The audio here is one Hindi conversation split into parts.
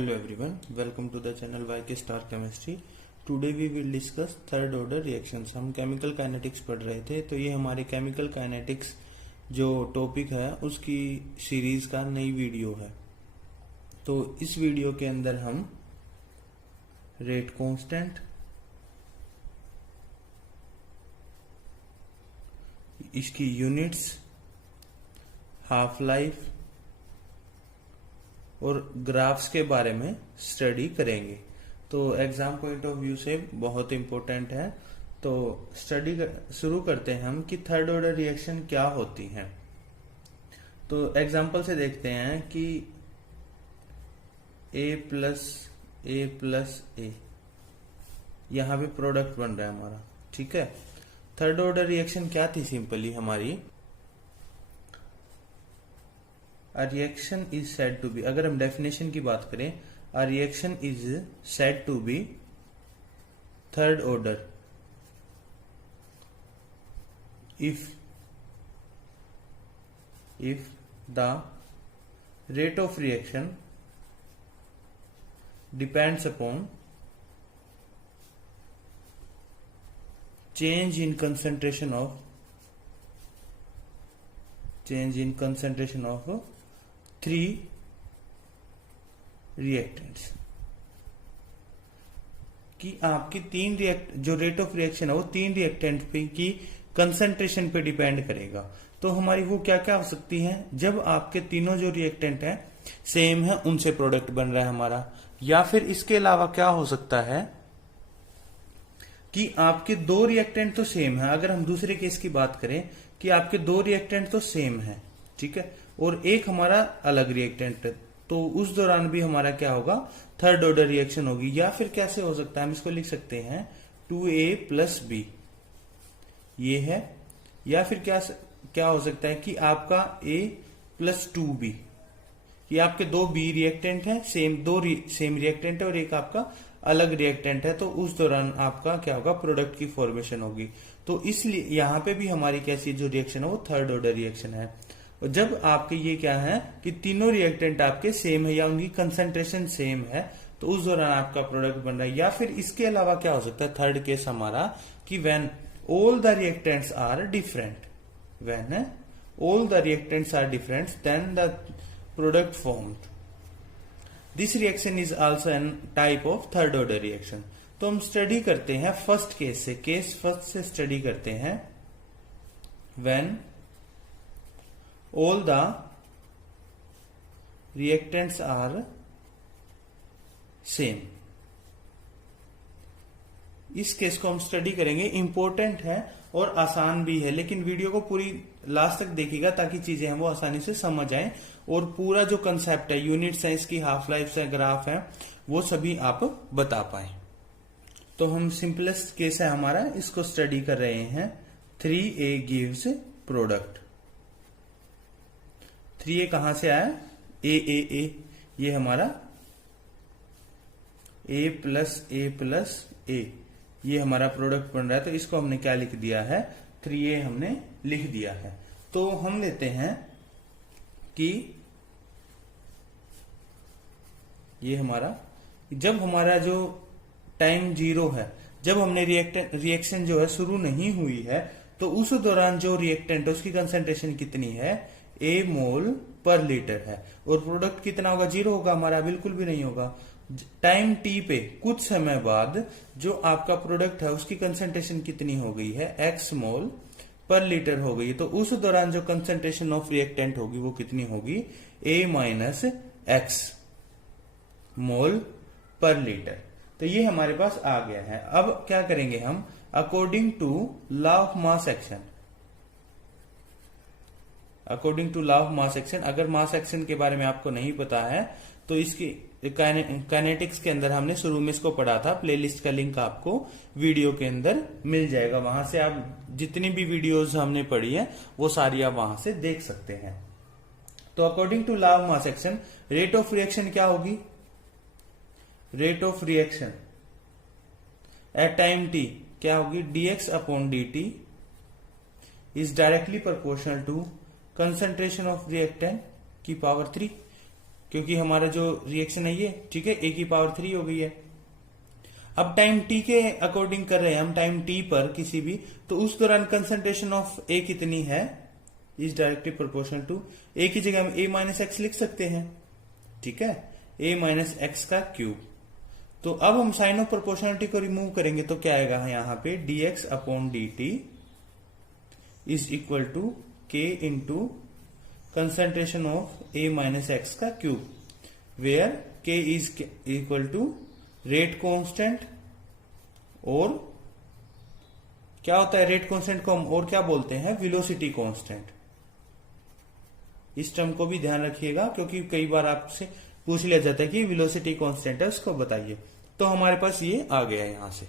Hello everyone, welcome to the channel YK Star Chemistry. Today we will discuss third order reactions. हम केमिकल काइनेटिक्स पढ़ रहे थे, तो ये हमारे केमिकल काइनेटिक्स जो टॉपिक है उसकी सीरीज का नई वीडियो है। तो इस वीडियो के अंदर हम रेट कांस्टेंट, इसकी यूनिट्स, हाफ लाइफ और ग्राफ्स के बारे में स्टडी करेंगे। तो एग्जाम पॉइंट ऑफ व्यू से बहुत इंपॉर्टेंट है। तो स्टडी शुरू करते हैं हम कि थर्ड ऑर्डर रिएक्शन क्या होती हैं। तो एग्जांपल से देखते हैं कि A प्लस ए यहां पे प्रोडक्ट बन रहा है हमारा, ठीक है। थर्ड ऑर्डर रिएक्शन क्या थी? सिंपली हमारी A reaction is said to be, अगर हम डेफिनेशन की बात करें, a reaction is said to be third order if the rate of reaction depends upon change in concentration of three reactants, कि आपकी जो रेट ऑफ रिएक्शन है वो तीन रिएक्टेंट पे की कंसंट्रेशन पे डिपेंड करेगा। तो हमारी वो क्या क्या हो सकती है? जब आपके तीनों जो रिएक्टेंट हैं सेम है, उनसे प्रोडक्ट बन रहा है हमारा। या फिर इसके अलावा क्या हो सकता है कि आपके दो रिएक्टेंट तो सेम है। अगर हम दूसरे केस की बात करें कि आपके दो रिएक्टेंट तो सेम है, ठीक है, और एक हमारा अलग रिएक्टेंट, तो उस दौरान भी हमारा क्या होगा? थर्ड ऑर्डर रिएक्शन होगी। या फिर कैसे हो सकता है? हम इसको लिख सकते हैं 2A प्लस बी, ये है। या फिर क्या हो सकता है कि आपका A प्लस 2B, ये आपके दो बी रिएक्टेंट है, सेम रिएक्टेंट है, और एक आपका अलग रिएक्टेंट है। तो उस दौरान आपका क्या होगा? प्रोडक्ट की फॉर्मेशन होगी। तो इसलिए यहां पे भी हमारी कैसी जो रिएक्शन है वो थर्ड ऑर्डर रिएक्शन है। और जब आपके ये क्या है कि तीनों रिएक्टेंट आपके सेम है या उनकी कंसंट्रेशन सेम है, तो उस दौरान आपका प्रोडक्ट बन रहा है। या फिर इसके अलावा क्या हो सकता है? थर्ड केस हमारा कि when all the reactants are different, when all the reactants are different then the product formed. This reaction is also an type of third order reaction. तो हम स्टडी करते हैं फर्स्ट केस से, केस फर्स्ट से स्टडी करते हैं। When all the reactants are same, इस केस को हम स्टडी करेंगे। इंपॉर्टेंट है और आसान भी है, लेकिन वीडियो को पूरी लास्ट तक देखिएगा ताकि चीजें हैं वो आसानी से समझ आए और पूरा जो कंसेप्ट है, यूनिट्स है, इसकी हाफ लाइफ है, ग्राफ है, वो सभी आप बता पाए। तो हम सिंपलेस्ट केस है हमारा, इसको स्टडी कर रहे हैं। 3A gives product. 3A कहां से आया? ए, ये हमारा A प्लस ए, ये हमारा प्रोडक्ट बन रहा है। तो इसको हमने क्या लिख दिया है? 3A हमने लिख दिया है। तो हम लेते हैं कि ये हमारा, जब हमारा जो टाइम 0 है, जब हमने रिएक्शन जो है शुरू नहीं हुई है, तो उस दौरान जो रिएक्टेंट है उसकी कंसंट्रेशन कितनी है? A मोल पर लीटर है। और प्रोडक्ट कितना होगा? 0 होगा हमारा? बिल्कुल भी नहीं होगा। टाइम t पे कुछ समय बाद जो आपका प्रोडक्ट है उसकी कंसंट्रेशन कितनी हो गई है? x मोल पर लीटर हो गई। तो उस दौरान जो कंसंट्रेशन ऑफ रिएक्टेंट होगी वो कितनी होगी? A माइनस x मोल पर लीटर। तो ये हमारे पास आ गया है। अब क्या करेंगे हम? According to law of mass action, according to law of mass action, अगर मास एक्शन के बारे में आपको नहीं पता है तो इसकी काइनेटिक्स के अंदर हमने शुरू में इसको पढ़ा था। प्लेलिस्ट का लिंक आपको वीडियो के अंदर मिल जाएगा, वहां से आप जितनी भी वीडियोस हमने पढ़ी है वो सारी आप वहां से देख सकते हैं। तो according to law of mass action, rate of reaction क्या होगी? Rate of reaction at time t क्या होगी? dx upon dt is directly proportional to concentration of reactant की पावर 3। क्योंकि हमारा जो रिएक्शन है ये, ठीक है, a की पावर 3 हो गई है। अब टाइम t के अकॉर्डिंग कर रहे हैं हम, टाइम t पर किसी भी, तो उस दौरान कंसंट्रेशन ऑफ a कितनी है, is directly proportional to a की जगह हम a माइनस एक्स लिख सकते हैं, ठीक है, a माइनस एक्स का क्यूब। तो अब हम साइन ऑफ प्रोपोर्शनलिटी को रिमूव करेंगे तो क्या आएगा यहाँ पे, dx upon dt is equal to k into concentration of a minus x का cube, where k is equal to rate constant, और क्या होता है रेट कांस्टेंट को हम और क्या बोलते हैं, वेलोसिटी कांस्टेंट। इस टर्म को भी ध्यान रखिएगा क्योंकि कई बार आपसे पूछ लिया जाता है कि वेलोसिटी कांस्टेंट है, उसको बताइए। तो हमारे पास ये आ गया है, यहां से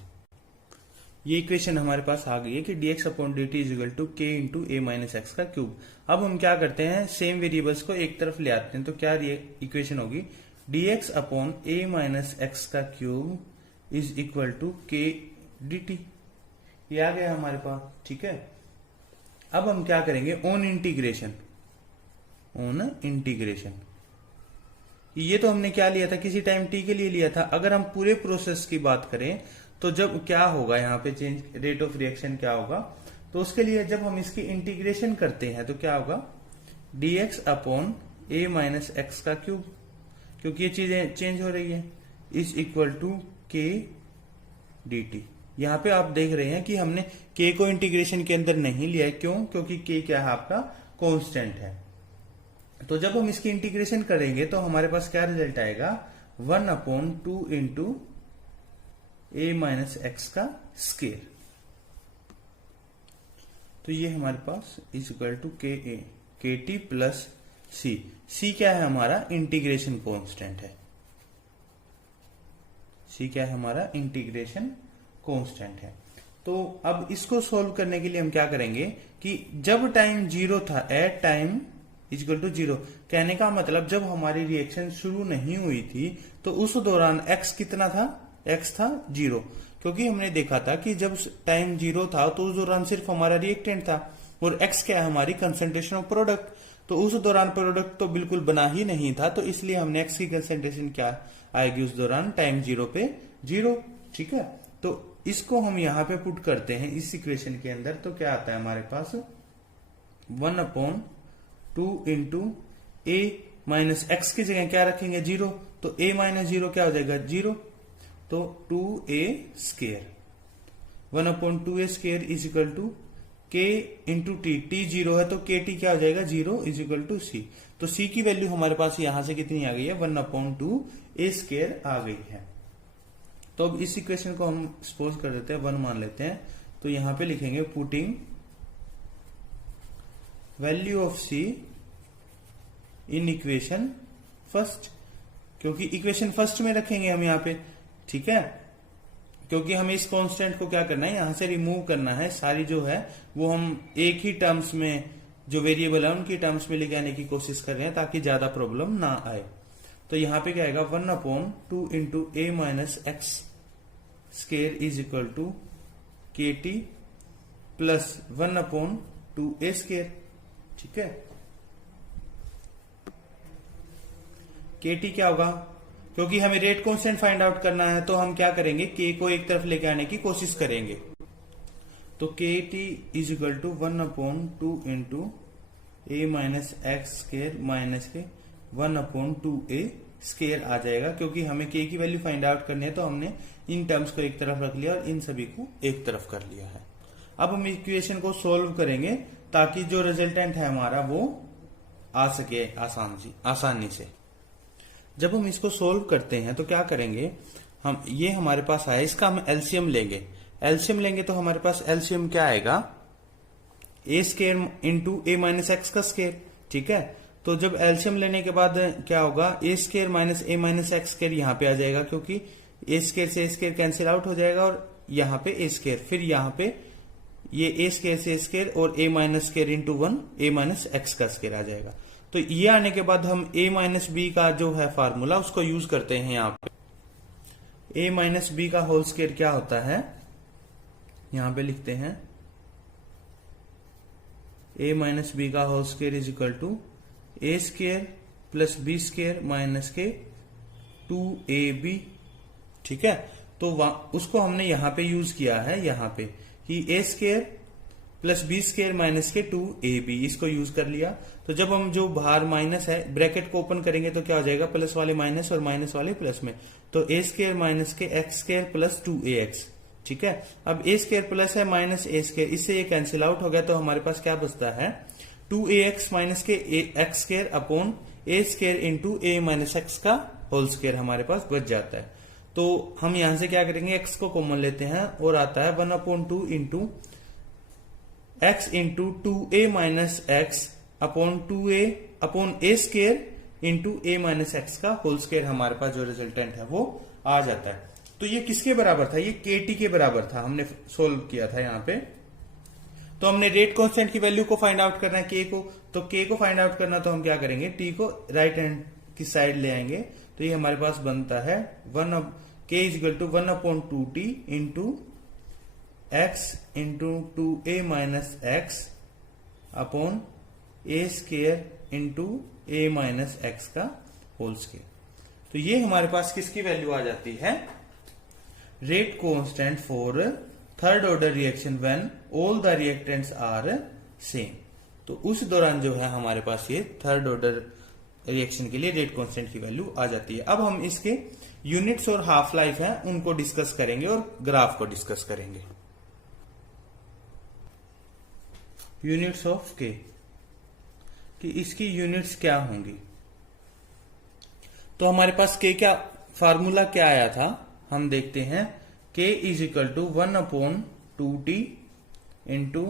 ये इक्वेशन हमारे पास आ गई है कि dx upon dt is equal to k into a minus x का क्यूब। अब हम क्या करते हैं, सेम वेरिएबल्स को एक तरफ ले आते हैं, तो क्या इक्वेशन होगी, dx upon a minus x का cube is equal to k dt। ये आ गया हमारे पास, ठीक है। अब हम क्या करेंगे, ऑन इंटीग्रेशन, ये तो हमने क्या लिया था, किसी टाइम t के लिए लिया था। अगर हम पूरे प्रोसेस की बात करें तो जब क्या होगा यहाँ पे चेंज, रेट ऑफ रिएक्शन क्या होगा, तो उसके लिए जब हम इसकी इंटीग्रेशन करते हैं तो क्या होगा, dx upon a minus x का क्यूब, क्योंकि ये चीजें चेंज हो रही है, is equal to k dt। यहाँ पे आप देख रहे हैं कि हमने k को इंटीग्रेशन के अंदर नहीं लिया है, क्यों, क्योंकि k क्या है आपका, कांस्टेंट है। तो जब हम इसकी इंटीग्रेशन करेंगे तो हमारे पास क्या रिजल्ट आएगा, 1 upon 2 into a minus x का स्केयर। तो ये हमारे पास is equal to k t plus सी क्या है हमारा, इंटीग्रेशन कांस्टेंट है, सी क्या है हमारा, इंटीग्रेशन कांस्टेंट है। तो अब इसको सोल्व करने के लिए हम क्या करेंगे कि जब टाइम 0 था, at time is equal to 0, कहने का मतलब जब हमारी रिएक्शन शुरू नहीं हुई थी तो उस दौरान x कितना था, x था 0, क्योंकि हमने देखा था कि जब टाइम 0 था तो उस दौरान सिर्फ हमारा रिएक्टेंट था, और x क्या है हमारी कंसंट्रेशन ऑफ प्रोडक्ट। तो उस दौरान प्रोडक्ट तो बिल्कुल बना ही नहीं था, तो इसलिए हमने x की कंसंट्रेशन क्या आएगी उस दौरान, टाइम 0 पे 0, ठीक है। तो इसको हम यहाँ पे पुट करते हैं इस इक्वेशन के अंदर, तो क्या आता है हमारे पास, 1 upon 2 into a minus x की जगह क्या रखेंगे, 0, तो a माइनस 0 क्या हो जाएगा, 0, तो 2a square, 1 upon 2a square is equal to k into t 0 है तो के टी क्या हो जाएगा, 0 इज इक्वल टू सी। तो सी की वैल्यू हमारे पास यहां से कितनी आ गई है, 1 अपॉन 2a स्केयर आ गई है। तो अब इस इक्वेशन को हम सपोज कर देते हैं 1 मान लेते हैं, तो यहां पे लिखेंगे putting value of c in equation first, क्योंकि इक्वेशन फर्स्ट में रखेंगे हम यहाँ पे, ठीक है, क्योंकि हमें इस कांस्टेंट को क्या करना है, यहां से रिमूव करना है, सारी जो है वो हम एक ही टर्म्स में, जो वेरिएबल है उनकी टर्म्स में लेके आने की कोशिश कर रहे हैं ताकि ज्यादा प्रॉब्लम ना आए। तो यहां पे क्या आएगा, 1 upon 2 into a minus x square is equal to k t plus 1 upon 2a square, ठीक है। के टी क्या होगा, क्योंकि हमें रेट कांस्टेंट फाइंड आउट करना है तो हम क्या करेंगे, के को एक तरफ लेके आने की कोशिश करेंगे। तो k t is equal to 1 upon 2 into a minus x square minus k 1 upon 2a square आ जाएगा, क्योंकि हमें के की वैल्यू फाइंड आउट करनी है तो हमने इन टर्म्स को एक तरफ रख लिया और इन सभी को एक तरफ कर लिया है। अब हम इक्वेशन को सोल्व करेंगे ताकि जो रिजल्टेंट है हमारा वो आ सके आसानी से। जब हम इसको सोल्व करते हैं तो क्या करेंगे, हम ये हमारे पास आया, इसका हम एलसीएम लेंगे तो हमारे पास एलसीएम क्या आएगा, ए square into a minus x का स्केयर, ठीक है। तो जब एलसीएम लेने के बाद क्या होगा, ए स्केयर माइनस ए माइनस एक्स स्केयर यहाँ पे आ जाएगा, क्योंकि ए स्केयर से ए स्केयर कैंसिल आउट हो जाएगा और यहाँ पे ए स्केयर, फिर यहाँ पे ये ए स्केयर से ए स्केयर और ए माइनस स्केयर इंटू 1 ए माइनस एक्स का स्केयर आ जाएगा। तो ये आने के बाद हम a माइनस बी का जो है फार्मूला उसको यूज करते हैं यहाँ पे। a माइनस बी का होल स्केयर क्या होता है, यहां पे लिखते हैं a माइनस बी का whole square is equal to a square plus b square minus के 2ab, ठीक है। तो उसको हमने यहां पे यूज किया है, यहां पे कि a square plus b square minus के 2ab, इसको यूज कर लिया। तो जब हम जो बाहर माइनस है ब्रैकेट को ओपन करेंगे तो क्या हो जाएगा, प्लस वाले माइनस और माइनस वाले प्लस में, तो ए स्क्वायर माइनस के एक्स स्क्वायर प्लस 2ax, ठीक है। अब ए स्क्वायर प्लस है माइनस ए स्क्वायर, इससे ये कैंसिल आउट हो गया, तो हमारे पास क्या बचता है 2ax माइनस के x square upon a square into a minus x का होल स्क्वायर हमारे पास बच जाता है। तो हम यहां से क्या करेंगे, एक्स को कॉमन लेते हैं और आता है 1/2 into x into 2a minus x upon 2a upon a square into a minus x का होल स्क्वायर, हमारे पास जो रिजल्टेंट है वो आ जाता है। तो ये किसके बराबर था, ये kt के बराबर था, हमने सोल्व किया था यहाँ पे। तो हमने रेट कांस्टेंट की वैल्यू को फाइंड आउट करना है k को, तो k को फाइंड आउट करना, तो हम क्या करेंगे t को राइट हैंड की साइड ले आएंगे, तो ये हमारे पास बनता है k is equal to 1/2t into x into 2a minus x upon a square into a minus x का होल स्क्वायर। तो ये हमारे पास किसकी वैल्यू आ जाती है, rate constant for third order reaction when all the reactants are same. तो उस दौरान जो है हमारे पास ये थर्ड ऑर्डर रिएक्शन के लिए रेट कांस्टेंट की वैल्यू आ जाती है। अब हम इसके यूनिट्स और हाफ लाइफ है उनको डिस्कस करेंगे और ग्राफ को डिस्कस करेंगे। यूनिट्स ऑफ के, कि इसकी यूनिट्स क्या होंगी। तो हमारे पास के का फार्मूला क्या आया था, हम देखते हैं। k is equal to 1/2t into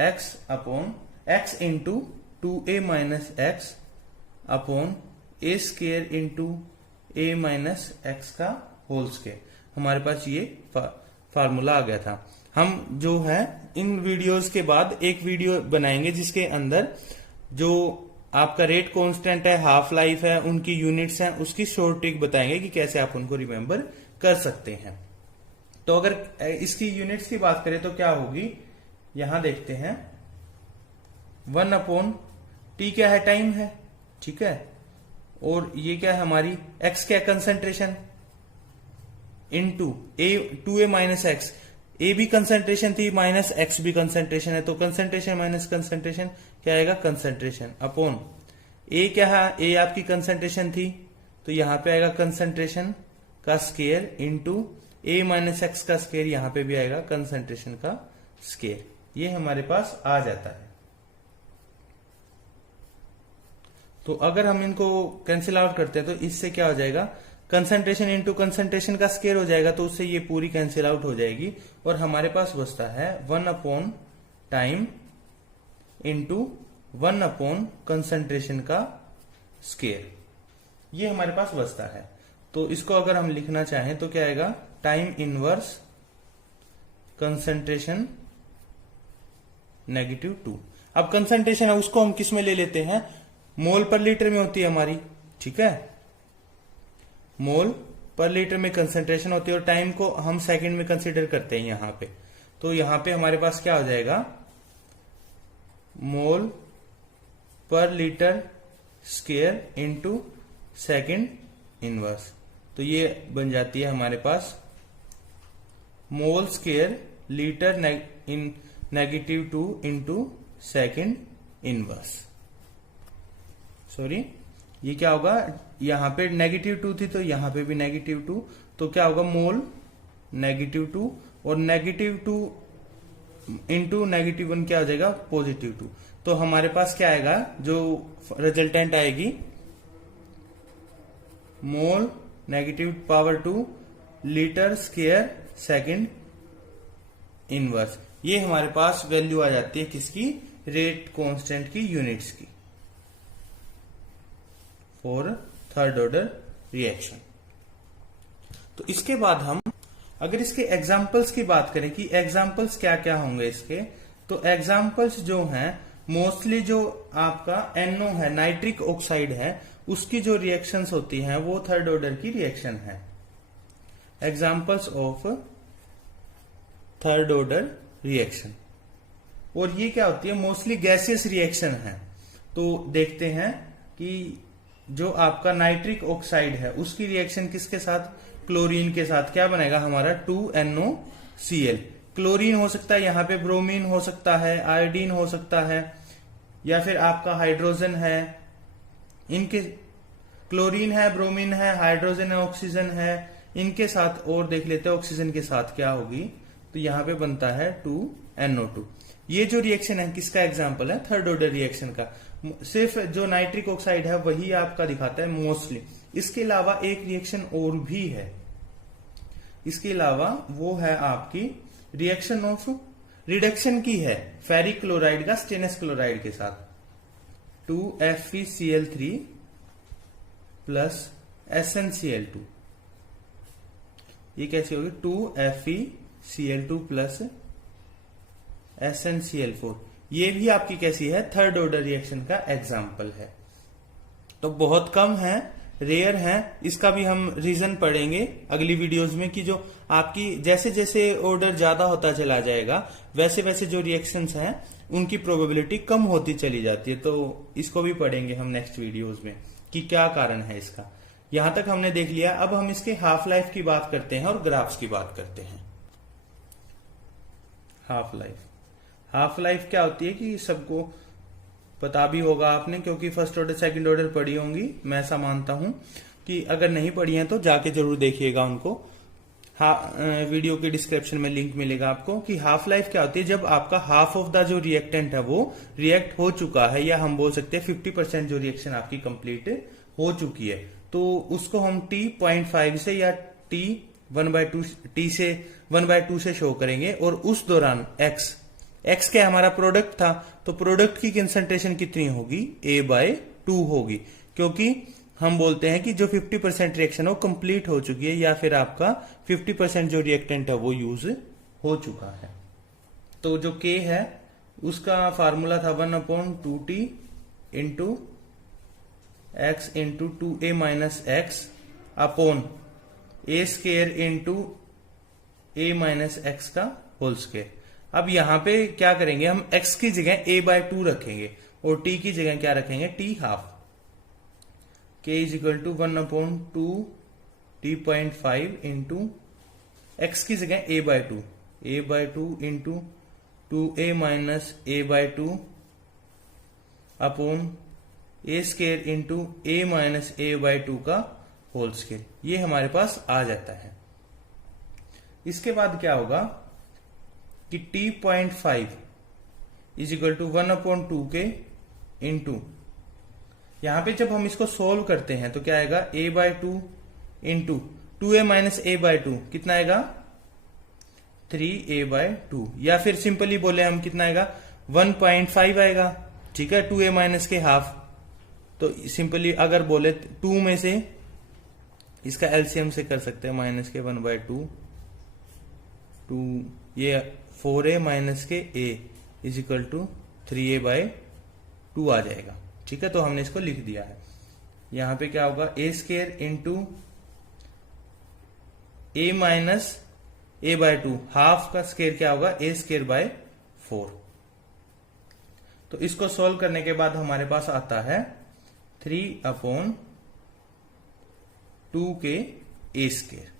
x upon x into 2a minus x upon a square into a minus x का होल स्क्वायर। हमारे पास ये फार्मूला आ गया था। हम जो है इन वीडियोस के बाद एक वीडियो बनाएंगे जिसके अंदर जो आपका रेट कांस्टेंट है, हाफ लाइफ है, उनकी यूनिट्स हैं, उसकी शॉर्ट ट्रिक बताएंगे कि कैसे आप उनको रिमेंबर कर सकते हैं। तो अगर इसकी यूनिट्स की बात करें तो क्या होगी, यहां देखते हैं 1/t क्या है, टाइम है, ठीक है। और ये क्या है हमारी x क्या concentration into 2a minus x, a भी कंसंट्रेशन थी माइनस एक्स भी कंसंट्रेशन है, तो कंसंट्रेशन माइनस कंसंट्रेशन क्या आएगा, कंसंट्रेशन अपॉन ए क्या है, ए आपकी कंसंट्रेशन थी तो यहां पे आएगा कंसंट्रेशन का square into a minus x का स्केयर, यहां पे भी आएगा कंसंट्रेशन का स्केयर। ये हमारे पास आ जाता है। तो अगर हम इनको कैंसिल आउट करते हैं तो इससे क्या हो जाएगा, कंसंट्रेशन इंटू कंसंट्रेशन का स्केयर हो जाएगा, तो उससे ये पूरी कैंसिल आउट हो जाएगी और हमारे पास बचता है 1/टाइम इंटू 1/कंसंट्रेशन का स्केयर, ये हमारे पास बचता है। तो इसको अगर हम लिखना चाहें तो क्या आएगा, टाइम इनवर्स कंसंट्रेशन -2। अब कंसंट्रेशन है उसको हम किस में ले लेते हैं, मोल पर लीटर में होती है हमारी, ठीक है। मोल पर लीटर में कंसंट्रेशन होती है और टाइम को हम सेकंड में कंसीडर करते हैं यहां पे। तो यहां पे हमारे पास क्या हो जाएगा, मोल पर litre square into second inverse. तो ये बन जाती है हमारे पास mole square litre in -2 into second inverse. Sorry, ये क्या होगा, यहां पे -2 थी तो यहां पे भी -2, तो क्या होगा मोल -2 और -2 इंटू -1 क्या हो जाएगा, +2। तो हमारे पास क्या आएगा, जो रिजल्टेंट आएगी मोल -2 लीटर स्क्वायर सेकंड इनवर्स। ये हमारे पास वैल्यू आ जाती है किसकी, रेट कांस्टेंट की यूनिट्स की फॉर थर्ड ऑर्डर रिएक्शन। तो इसके बाद हम अगर इसके एग्जाम्पल्स की बात करें कि एग्जाम्पल्स क्या क्या होंगे इसके, तो एग्जाम्पल्स जो हैं मोस्टली जो आपका NO है, नाइट्रिक ऑक्साइड है, उसकी जो रिएक्शंस होती हैं वो थर्ड ऑर्डर की रिएक्शन है। Examples of third order reaction, और ये क्या होती है, मोस्टली गैसियस रिएक्शन है। तो देखते हैं कि जो आपका नाइट्रिक ऑक्साइड है उसकी रिएक्शन किसके साथ, क्लोरीन के साथ, क्या बनेगा हमारा 2NoCl। क्लोरीन हो सकता है, यहाँ पे ब्रोमीन हो सकता है, आयोडीन हो सकता है, या फिर आपका हाइड्रोजन है। इनके क्लोरीन है, ब्रोमीन है, हाइड्रोजन है, ऑक्सीजन है, इनके साथ और देख लेते हैं ऑक्सीजन के साथ क्या होगी। तो यहां पे बनता है 2NO2। ये जो रिएक्शन है किसका एग्जांपल है, थर्ड ऑर्डर रिएक्शन का। सिर्फ जो नाइट्रिक ऑक्साइड है वही आपका दिखाता है मोस्टली। इसके अलावा एक रिएक्शन और भी है, इसके अलावा वो है आपकी रिएक्शन ऑफ रिडक्शन की है फेरिक क्लोराइड का स्टेनस क्लोराइड के साथ। 2FeCl3 प्लस SnCl2, ये कैसी होगी 2FeCl2 प्लस SnCl4। ये भी आपकी कैसी है, थर्ड ऑर्डर रिएक्शन का एग्जाम्पल है। तो बहुत कम है, रेयर है। इसका भी हम रीजन पढ़ेंगे अगली वीडियोस में कि जो आपकी जैसे जैसे ऑर्डर ज्यादा होता चला जाएगा वैसे वैसे जो रिएक्शंस हैं उनकी प्रोबेबिलिटी कम होती चली जाती है। तो इसको भी पढ़ेंगे हम नेक्स्ट वीडियोस में कि क्या कारण है इसका। यहां तक हमने देख लिया, अब हम इसके हाफ लाइफ की बात करते हैं और ग्राफ्स की बात करते हैं। हाफ लाइफ क्या होती है कि सबको पता भी होगा आपने, क्योंकि फर्स्ट ऑर्डर सेकंड ऑर्डर पढ़ी होंगी, मैं ऐसा मानता हूं कि अगर नहीं पढ़ी है तो जाके जरूर देखिएगा उनको। वीडियो के डिस्क्रिप्शन में लिंक मिलेगा आपको कि हाफ लाइफ क्या होती है। जब आपका हाफ ऑफ द जो रिएक्टेंट है वो रिएक्ट हो चुका है, या हम बोल सकते हैं 50% जो रिएक्शन आपकी कंप्लीट हो चुकी है, तो उसको हम T.5 से या T से 1/2 से शो करेंगे। और उस दौरान एक्स क्या हमारा प्रोडक्ट था, तो प्रोडक्ट की कंसंट्रेशन कितनी होगी, A/2 होगी, क्योंकि हम बोलते हैं कि जो 50% रिएक्शन है वो कंप्लीट हो चुकी है, या फिर आपका 50% जो रिएक्टेंट है वो यूज हो चुका है। तो जो K है उसका फार्मूला था 1/2T into x into 2A minus x upon A square into A minus x का होल स्केयर। अब यहां पे क्या करेंगे, हम x की जगह A/2 रखेंगे और t की जगह क्या रखेंगे, T12। K is equal to 1/2 T.5 into x की जगह A/2 into 2A minus A/2 upon A square into A minus A/2 का होल स्केयर। ये हमारे पास आ जाता है। इसके बाद क्या होगा कि T.5 is equal to 1/2K into, यहां पे जब हम इसको सोल्व करते हैं तो क्या आएगा, A/2 into 2A minus A/2 कितना आएगा, 3A/2, या फिर सिंपली बोले हम कितना आएगा 1.5 आएगा। ठीक है, 2A माइनस के हाफ। तो सिंपली अगर बोले 2 में से इसका एलसीएम से कर सकते हैं, माइनस के 1/2 2, ये 4A माइनस के A is equal to 3A/2 आ जाएगा। ठीक है, तो हमने इसको लिख दिया है। यहां पे क्या होगा, A square into A minus A/2, half का स्केयर क्या होगा, A स्केयर बाय 4। तो इसको सॉल्व करने के बाद हमारे पास आता है 3/2K A स्केयर।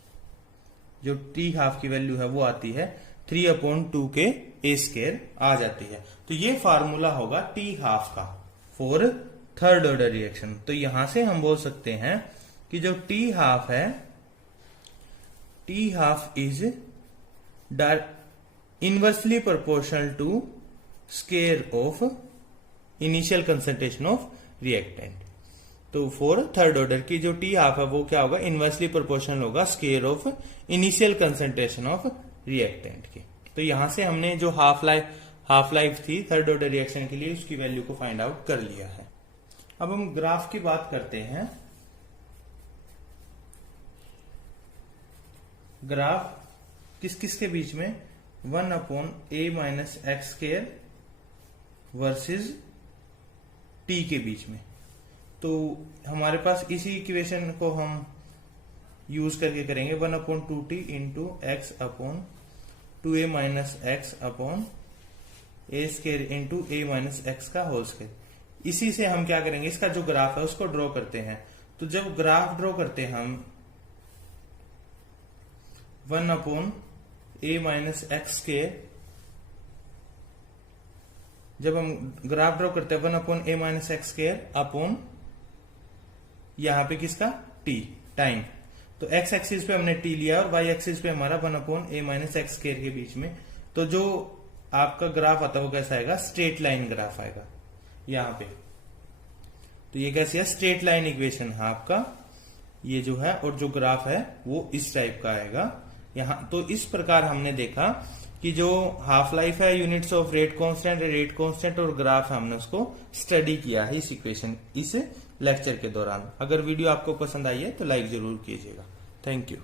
जो T हाफ की वैल्यू है वो आती है 3/2K A स्केयर आ जाती है। तो ये फार्मूला होगा T हाफ का फॉर थर्ड ऑर्डर रिएक्शन। तो यहां से हम बोल सकते हैं कि जो T हाफ है, T half is inversely proportional to square of initial concentration of reactant. तो फॉर थर्ड ऑर्डर की जो T हाफ है वो क्या होगा, इनवर्सली प्रोपोर्शनल होगा square of initial concentration of reactant की। तो यहां से हमने जो हाफ लाइफ थी थर्ड ऑर्डर रिएक्शन के लिए उसकी वैल्यू को फाइंड आउट कर लिया है। अब हम ग्राफ की बात करते हैं। ग्राफ किस किस के बीच में, 1/A minus x square versus T के बीच में। तो हमारे पास इसी इक्वेशन को हम यूज करके करेंगे, 1/2T into x upon 2A minus x upon A square into A minus x का होल स्केयर। इसी से हम क्या करेंगे, इसका जो ग्राफ है उसको ड्रॉ करते हैं। तो जब ग्राफ ड्रॉ करते हैं हम 1/a माइनस एक्स स्क्वायर, जब हम ग्राफ ड्रॉ करते हैं 1/a minus x square upon यहां पे किसका, t टाइम। तो x एक्सिस पे हमने t लिया और y एक्सिस पे हमारा 1/a माइनस एक्स स्क्वायर के बीच में। तो जो आपका ग्राफ आता है वो कैसा आएगा, स्ट्रेट लाइन ग्राफ आएगा यहां पे। तो ये कैसे है, स्ट्रेट लाइन इक्वेशन है आपका ये जो है, और जो ग्राफ है वो इस टाइप का आएगा यहां। तो इस प्रकार हमने देखा कि जो हाफ लाइफ है, यूनिट्स ऑफ रेट कांस्टेंट और ग्राफ है, हमने उसको स्टडी किया है इस इक्वेशन, इस लेक्चर के दौरान। अगर वीडियो आपको पसंद आई है तो लाइक जरूर कीजिएगा। Thank you.